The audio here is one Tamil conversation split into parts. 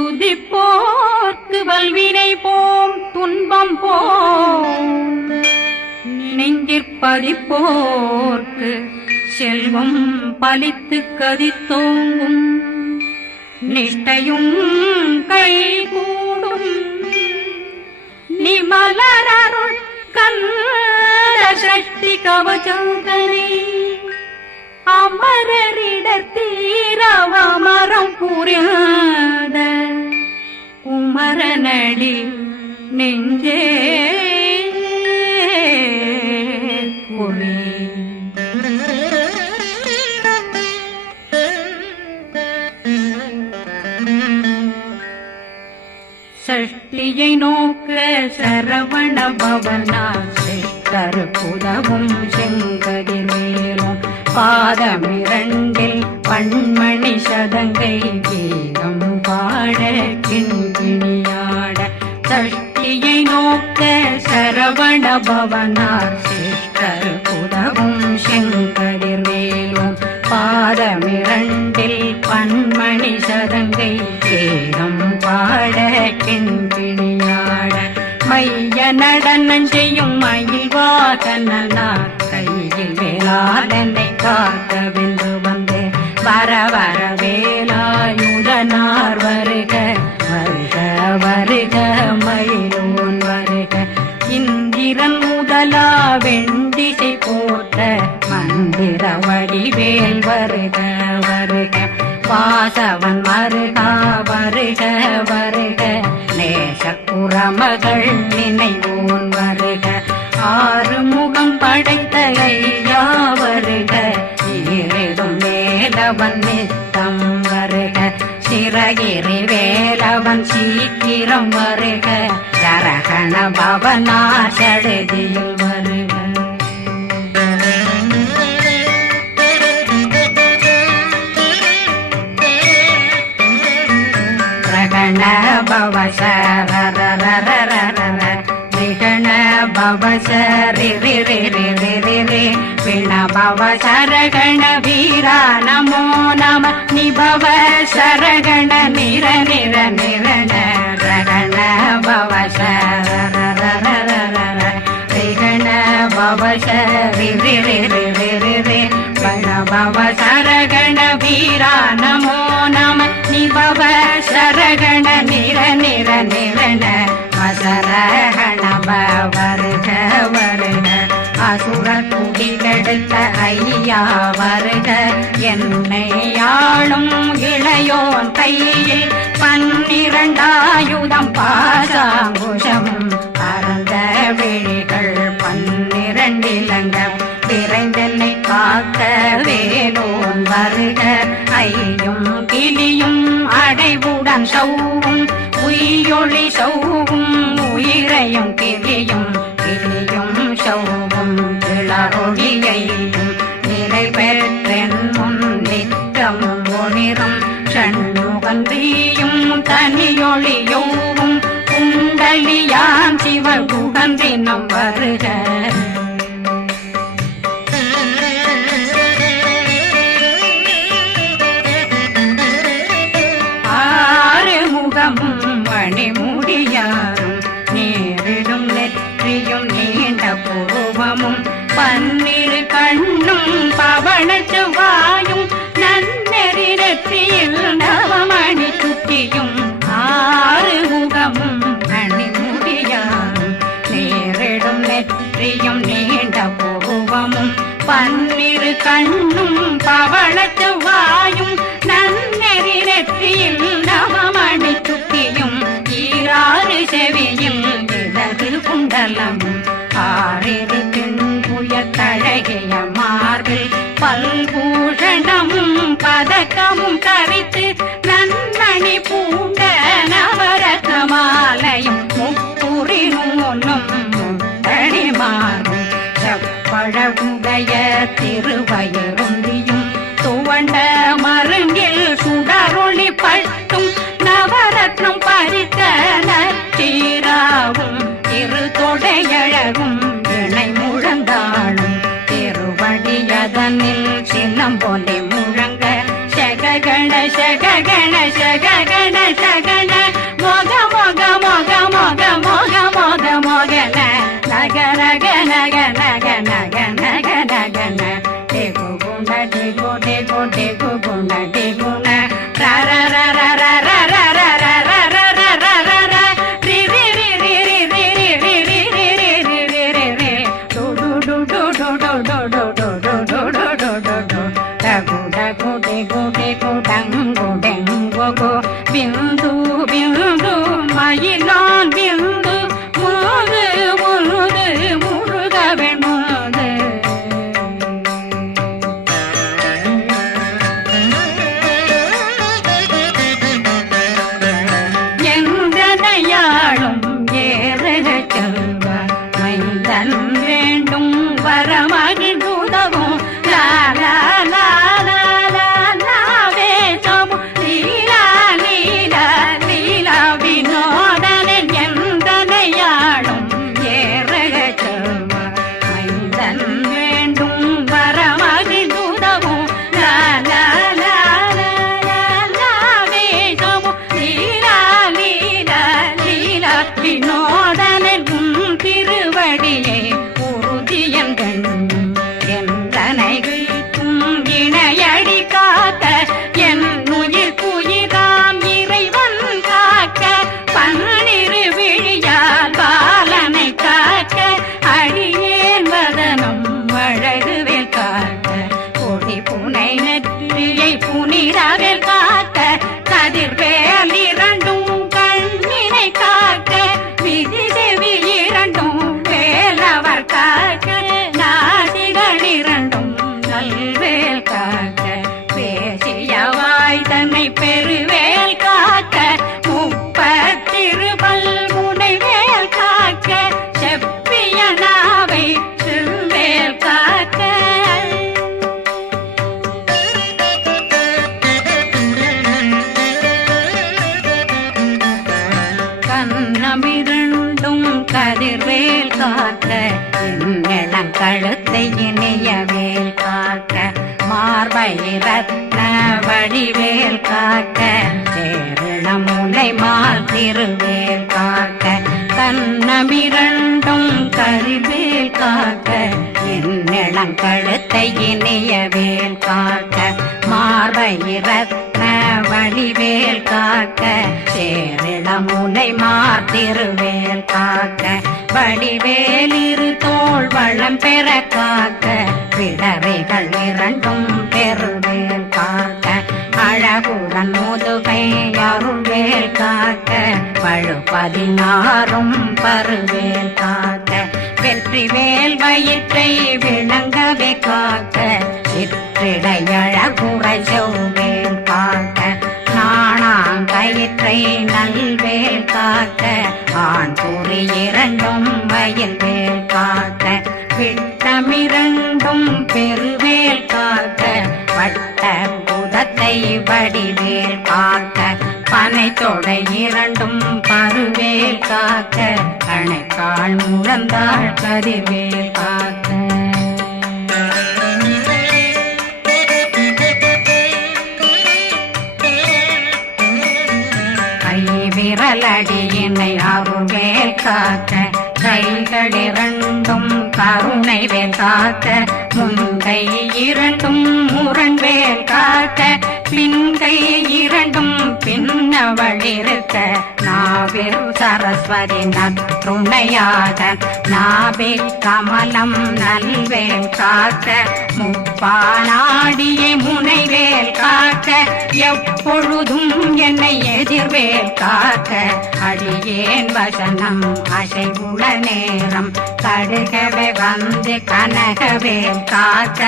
துதிப்போர்க்கு வல்வினை போம் துன்பம் போம் நெஞ்சிற்பதிப்போர்க்கு செல்வம் பலித்து கதித்தோங்கும் நிஷ்டையும் கைகூடும் நிமலரருள் கந்த சக்தி கவசந்தனை அமரரிடத்தீரவமரம் புரியாத குமரனடி நெஞ்சே குழி சஷ்டியை நோக்க சரவண பவனா சிஷ்டர் புதவும் செங்கதிர் மேலும் பாதமிரண்டில் பண்மணி சதங்கை கீதம் பாட கிண்கிணியாட சஷ்டியை நோக்க சரவண பவனார் சிஷ்டர் புதவும் செங்கதிர் மேலும் பாதமிரண்டில் பண்மணி சதங்கை கீதம் பாட கிண்கிணியாட மைய நடனம் செய்யும் மயில் வாகனார் கையில் வேளாளனை காக்க வென்று வந்து வர வர வேலாயுதனார் வருக வருக வருக மயிலோன் வருக இந்திரன் முதலா வெண்டிசை போட்ட மந்திர வடிவேல் வருக வருக வாசவன் வருகா வருக வருக நேசக்குறமகள் நினைவோன் வருக ஆறுமுகம் படைத்த ஐயா வருக ஈரிடும் வேலவன் நித்தம் வருக சிறகிரி வேலவன் சீக்கிரம் வருக சரகண பவனா சடுதியில் வருக ரகண பவ சரரரரரரர விகண பவ சரிரிரிரிரிரிரி விண பவ சரகண வீரா நமோ நம நிபவ சரகண நிர நிர நிரண ரகண பவ சரரரரரர விகண பவ சரிரிரிரிரிரி வண பவ சரகண வீரா நமோ நம நிபவ சரகண நிர நிர நிரண அசரகண வருக வருக அசுர குடிகெடுத்த ஐயா வருக என்னை ஆளும் இளையோன் கையில் 12 பாசாங்குஷமும் பரந்த விழிகள் 12 இலங்கம் விரைந்தென்னை காக்க வேலோன் வருக ஐயும் கிளியும் அடைவுடன் சௌவும் உயிரொளி சௌவும் உயிரையும் கிளியும் கிளியும் சௌவும் கிளரொளியையும் நிலை பெற்றென் முன் நித்தம் ஒளிரும் சண்முகந்தியும் தனியொளியோவும் குண்டலியாம் சிவ குகந்தினம் வருக மணிமுடியாரும் நேரிடும் நெற்றியும் நீண்ட பூவமும் 12 கண்ணும் பவன செவ்வாயும் நன்னெறி நெற்றியில் நவமணி சுட்டியும் 6 முகமும் மணிமுடியாரும் நேரிடும் நெற்றியும் நீண்ட பூவமும் 12 கண்ணும் பவன செவ்வாயும் நன்னெறி நெற்றியில் நவமணி சுட்டியும் 6 செவியும் இடது குண்டலமும் 6 தின்புய தழகிய மார்பில் பல்பூஷணமும் பதக்கமும் தரித்து நன்மணி பூண்ட நவரத்ன மாலையும் முப்புரி நூலும் முத்தணிமாறும் செப்பழகுடைய திருவயருந்தியும் துவண்ட மருங்கில் சுடரொளி பட்டும் நவரத்னம் பறித்த நச்சீராவும் இரு தொடையழகும் இணை முழந்தாளும் திருவடியதனில் சின்னம் போலே முழங்க சககண சககண சககண சகண பிந்து பிந்து மயிலான் பிந்து முழுது முழுது முழுக வெண்முது எந்தனையாளும் ஏறுக செல்வார் மைந்தன் வேண்டும் வரமகிழ்ந்துதவும் லாலா புனிதவேல் காக்க கதிர்வேல் இரண்டும் கண்ணினை காக்க விதி செவி இரண்டும் வேலவர் காக்க நாசிகள் இரண்டும் நல்வேல் காக்க பேசியவாய் தன்னை பெருவேல் காக்க முப்பத்திருபல் முனைவேல் காக்க செப்பிய நாவை செவ்வேல் காக்க கண்ணமிரண்டும் கதிர்வேல் காக்க இளம் கழுத்தை இணையவேல் காக்க மார்பை ரத்ன வடிவேல் காக்க சேரணம் முனை மால் திருவேல் காக்க கண்ணமிரண்டும் கதிர்வேல் காக்க இளம் கழுத்தை இணையவேல் காக்க மார்பை ரத்ன வடிவேல் காக்க சேரிளம் முனை மார்த்திருவேல் காக்க வடிவேல் இரு தோள் வளம் பெற காக்க பிடரைகள் இரண்டும் பெருவேல் காக்க அழகுடன் முதுகை அருள்வேல் காக்க பழு 16 பருவேல் காக்க வெற்றி வேல் வயிற்றை விளங்கவே காக்க சிற்றிடையழகுறை செவ்வேல் காக்க நாணாங்கயிற்றை நல்வேல் காக்க ஆண் குறி இரண்டும் வயல்வேல் காக்க விட்டமிரண்டும் பெருவேல் காக்க வட்ட புதத்தை வடிவேல் காக்க பனை தொடை இரண்டும் பருவேல் காக்க கணைக்கால் முழந்தாள் கதிர்வேல் காக்க விரலடியினை அருள்வேல் காக்க கைகள் இரண்டும் கருணை வேல் காக்க முன்கை இரண்டும் முரண்வேல் காக்க பின்கை இரண்டும் பின்னவளிருக்க நாவில் சரஸ்வதி நற்றுணையாக நாபி கமலம் நல்வேல் காக்க முப்பானாடியை முனைவேல் காக்க எப்பொழுதும் என்னை எதிர்வேல் காக்க அடியேன் வசனம் அசைவுள நேரம் கடுகவே வந்து கனகவேல் காக்க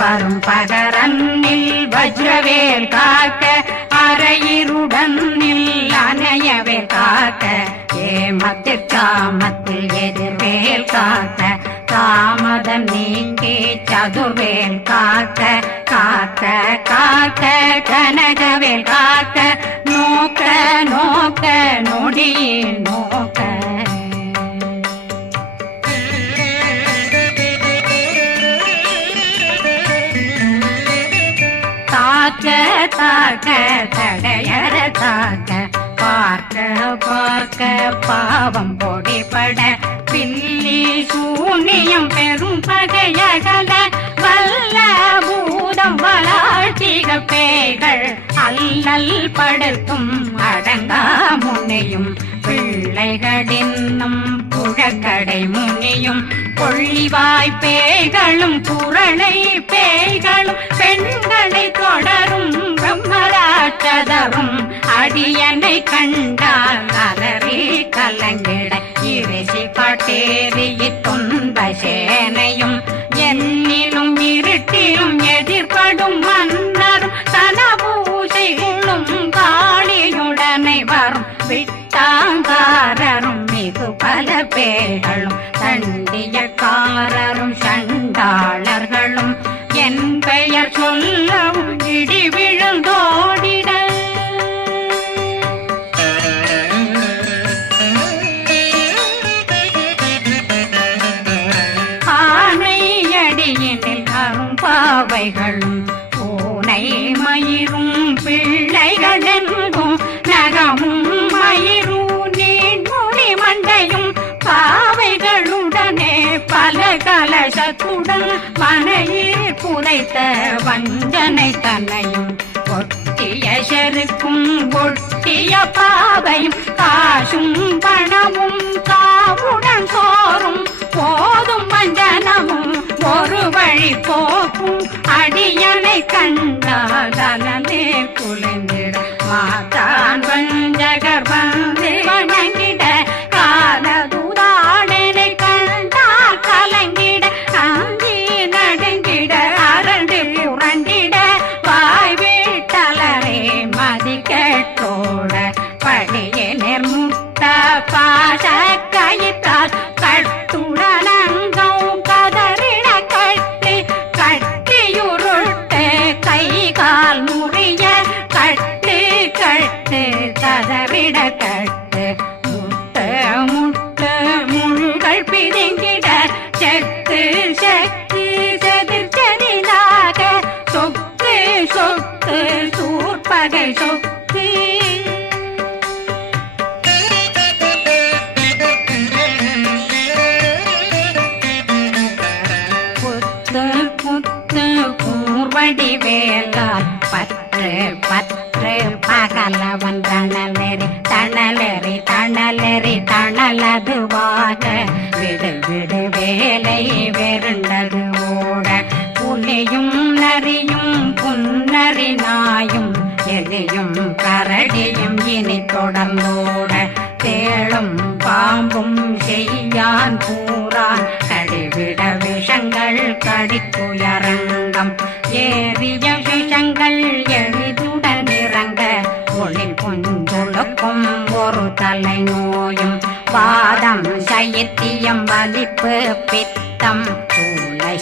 வரும் பகரன்னில் வஜ்ரவேல் காக்க அரையிருடன் அணையவேல் காக்க ஏமத்தில் காமத்தில் எதிர்வேல் காக்க தாமதம் நீங்கி சதுர்வேல் காக்க காக்க காக்க கனகவேல் காக்க நோக்க நோக்க நொடியில் நோக்க தாக்க தாக்க தடையற தாக்க பார்க்க பார்க்க பாவம் பொடிபட பில்லி சூனியம் பெரும் பகையகல வல்ல பூதம் வளா அதிக பேய்கள் அல்லல் படுத்தும் அடங்கா முனையும் பிள்ளைகளின்னும் புழக்கடை முனியும் கொள்ளிவாய் பேய்களும் குரளை பேய்களும் பெண்களை தொடரும் பிரம்மராட்சதரும் அடியனை கண்டால் அலறி கலங்கிட இரிசி காட்டேறிய துன்ப சேனையும் என்னிலும் இருட்டிலும் எதிர்படும் மன்னரும் தனபூசைகளும் காளியுடனை வரும் விட்டாங்காரரும் மிகு பல பேர்களும் தண்டியக்காரரும் சண்டாளர்களும் என் பெயர் சொல்லவும் இடி விழுந்தோடிட ஆனையடியினில் அரும்பாவைகளும் பூனை மயிரும் பிள்ளைகளெங்கும் நகமும் மயிரும் நீண்முடி மண்டையும் பாவைகளுடனே பல கலசத்துடன் மனையில் புதைத்த வஞ்சனை தன்னையும் ஒட்டிய செருக்கும் ஒட்டிய பாவையும் காசும் பணமும் காவுடன் சோறும் போதும் வஞ்சனமும் ஒரு வழி போக்கும் அடியனை கண்டாலே குலைந்திட மாதான் வஞ்சகர் வந்து வணங்கிட காலதுதாடனை கண்டால் கலங்கிட அந்தி நடுங்கிட அரண்டு புரண்டிட வாய் வீட்டலரே மதி கேட்டோட படியே நிர்முட்ட பாச கயிற்றால் கட்டுடனங்கும் கதறிட கட்டி கட்டியுருட்டு கை கால் முறிய கட்டு கட்டு கதறிட கட்டு முட்ட முட்ட முள்கள் பிதுங்கிட செக்கு செக்கு செதிர் செதிலாக சொக்கு சொக்கு சூர்பகை சொக்கு கூர்வடி வேலால் பற்று பற்று பகலவன் தணலெறி தணலெறி தணலெறி தணலதுவாக விடு விடு வேலை வெருண்டது ஓட புலியும் நரியும் புன்னரி நாயும் எலியும் கரடியும் இனி தொடர்ந்தோட தேளும் பாம்பும் செய்யான் பூரான் கடிவிட விஷங்கள் கடித்துயரங்கம் ஏறிய விஷங்கள் எளிதுடன் இறங்க ஒளி கொஞ்சொழுக்கும் ஒரு தலை நோயும் வாதம் சைத்தியம் வலிப்பு பித்தம்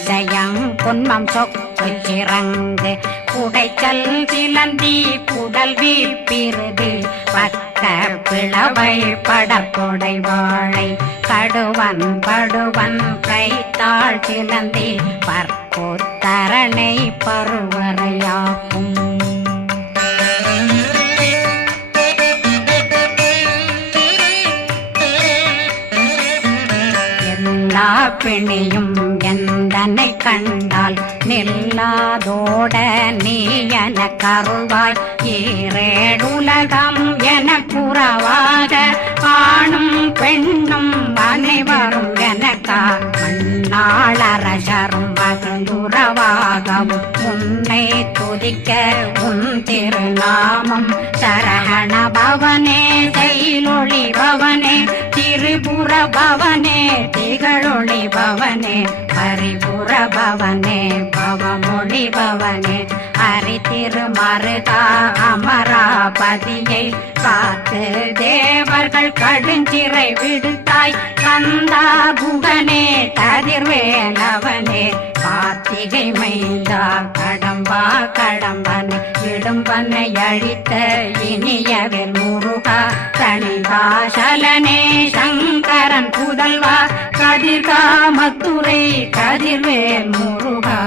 சயம் பொன்மம் சொக்கு சிறங்கு குடைச்சல் சிலந்தி குடல் வீப்பிருது பக்க பிளவை படற்கொடை வாழை கடுவன் படுவன் கைத்தாள் சிலந்தி பற்போத்தரணை பருவரையாக்கும் எல்லா பிணியும் எந்தனை கண்டால் நில்லாதோட நீ என கருள்வாய் ஈரேடுலகம் என புறவாக ஆணும் பெண்ணும் அனைவரும் எனக்கா மண்ணாளரசரும் மகிழ்ந்துறவாகவும் உன்னை துதிக்க உன் திருநாமம் சரகண பவனே செயலொளி பவனே திரிபுர பவனே திகழொளி பவனே பரிபுர பவனே பவமொழி பவனே ஹரி திருமருகா அமராபதியை காத்து தேவர்கள் கடுஞ்சிறை விடுத்தாய் கந்தா குகனே கதிர்வேலவனே கார்த்திகை மைந்தா கடம்பா கடம்பனை இடும்பனை அழித்த இனியவில் முருகா தனிகாசலனே சங்கரன் புதல்வா கதிர்காமத்துரை கதிர்வேல் முருகா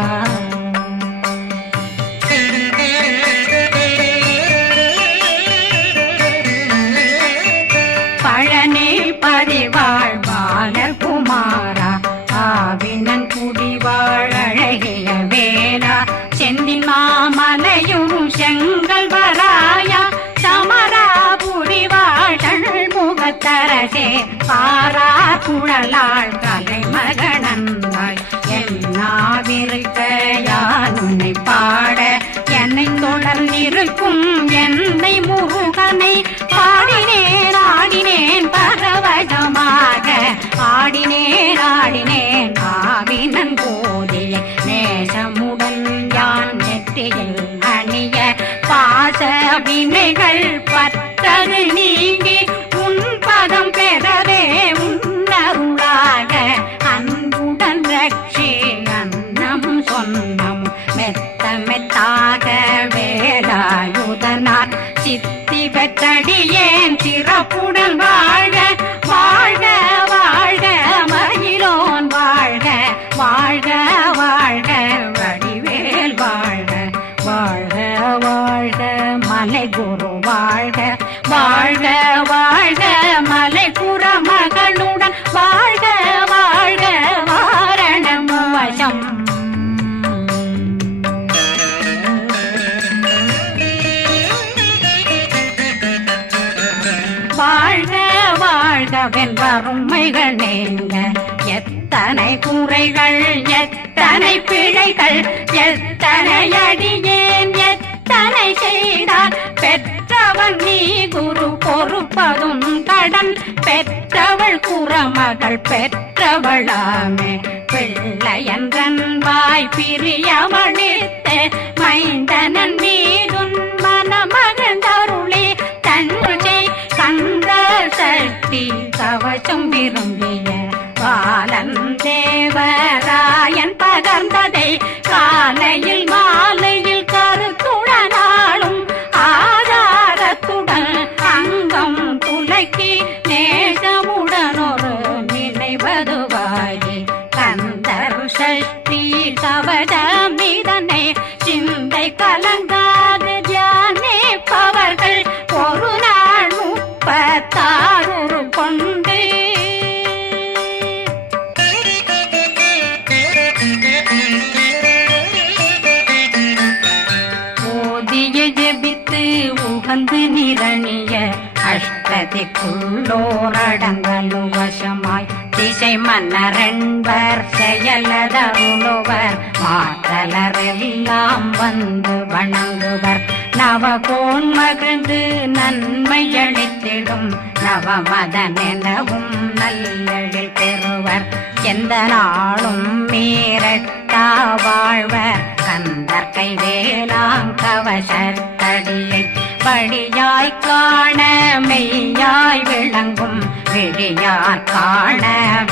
பழனி பதிவாழ் பாலகுமாரா ஆவினன் குடிவாழ் அழகிய வேலா செந்தின் மாமலைய குழலாள் கலைமகனந்தாய் என்னாவிருக்க யான் உன்னை பாட என்னை தொடர்ந்திருக்கும் என்னை முருகனை பாடினேன் ஆடினேன் பரவசமாக ஆடினேன் ஆடினேன் ஆவினன் போதிய நேசமுடன் யான் நெற்றியில் அணிய பாச வினைகள் பற்றது நீங்கி உன் பதம் பெறவே உன்னருளாக அன்புடன் ரட்சி அன்னம் சொன்னம் மெத்த மெத்தாக வேலாயுதனார் சித்தி பெற்றடியேன் சிறப்புடன் வாழ்க வாழ்க வாழ்க மயிலோன் வாழ்க வாழ்க வாழ்க வடிவேல் வாழ்க வாழ்க வாழ்க மலை குரு வாழ்க வாழ்க வாழ்க மலை புற மகளுடன் வாழ்க வாழ்க வாரணம் வசம் வாழ்க வாழ்க வென்றருமைகள் நீங்க எத்தனை குறைகள் எத்தனை பிழைகள் எத்தனை அடியேன் எத்தனை செய்தார் பெற்றவன் நீ குரு பொறுப்பதும் கடன் பெற்றவள் குறமகள் பெற்றவளாமே பிள்ளையன்றன் வாய் பிரியமளித்து மைந்தனன் மீதுன் மனமகந்தருளே தன்னை கந்த சக்தி கவசம் விரும்பிய பாலன் தேவராயன் பகர்ந்ததை காலையில் மாலையில் கருத்துடனாலும் ஆதாரத்துடன் அங்கம் துலக்கி நேசமுடன் ஒரு நினைவதுவாகி கந்தர் சக்தி கவசம் இதனை சிந்தை கலங்காது தியானிப்பவர்கள் ஒரு நாள் 36 கொண்டு ஓதிய ஜெபித்து உகந்து நிரணிய அஷ்டதிக்குள்ளோரடங்கலும் வசமாய் திசை மன்னரென்பர் செயலதருளுவர் மாற்றலரெல்லாம் வந்து வணங்குவர் நவகோன் மகிழ்ந்து நன்மையளித்திடும் நவமதனெனவும் நல்லெழில் பெறுவர் எந்த நாளும் மீறட்டா வாழ்வர் கந்தர் கைவேலாங்கவசத்தடியை வழியாய் காண மெய்யாய் விளங்கும் விழியார் காண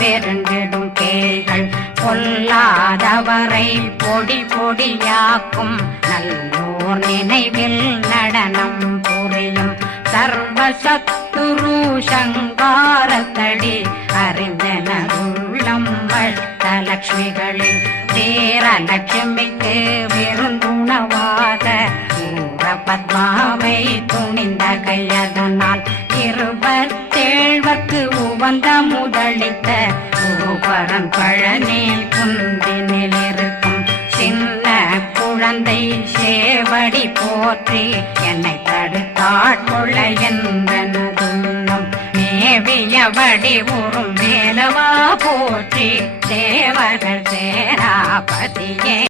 வெருண்டிடும் கேள்கள் பொல்லாதவரை பொடி பொடியாக்கும் நல்லோர் நினைவில் நடனம் புரியும் சர்வசத்துரு சங்காரத்தடி அறிந்தனருள்ளம் வட்டலட்சுமிகளில் வீரலட்சுமிக்கு விருந்துணவாத ஊர பத்மாவை துணிந்த கையதனால் 27 உவந்த முதலித்த ஊபரன் பழனி குந்தினில் இருக்கும் சின்ன குழந்தை சேவடி போற்றி என்னை தடுத்தாட்கொள்ள என்பனதுள்ளம் மேவியபடி உறும் வேலவா போற்றி தேவர்கள் சேராபதியே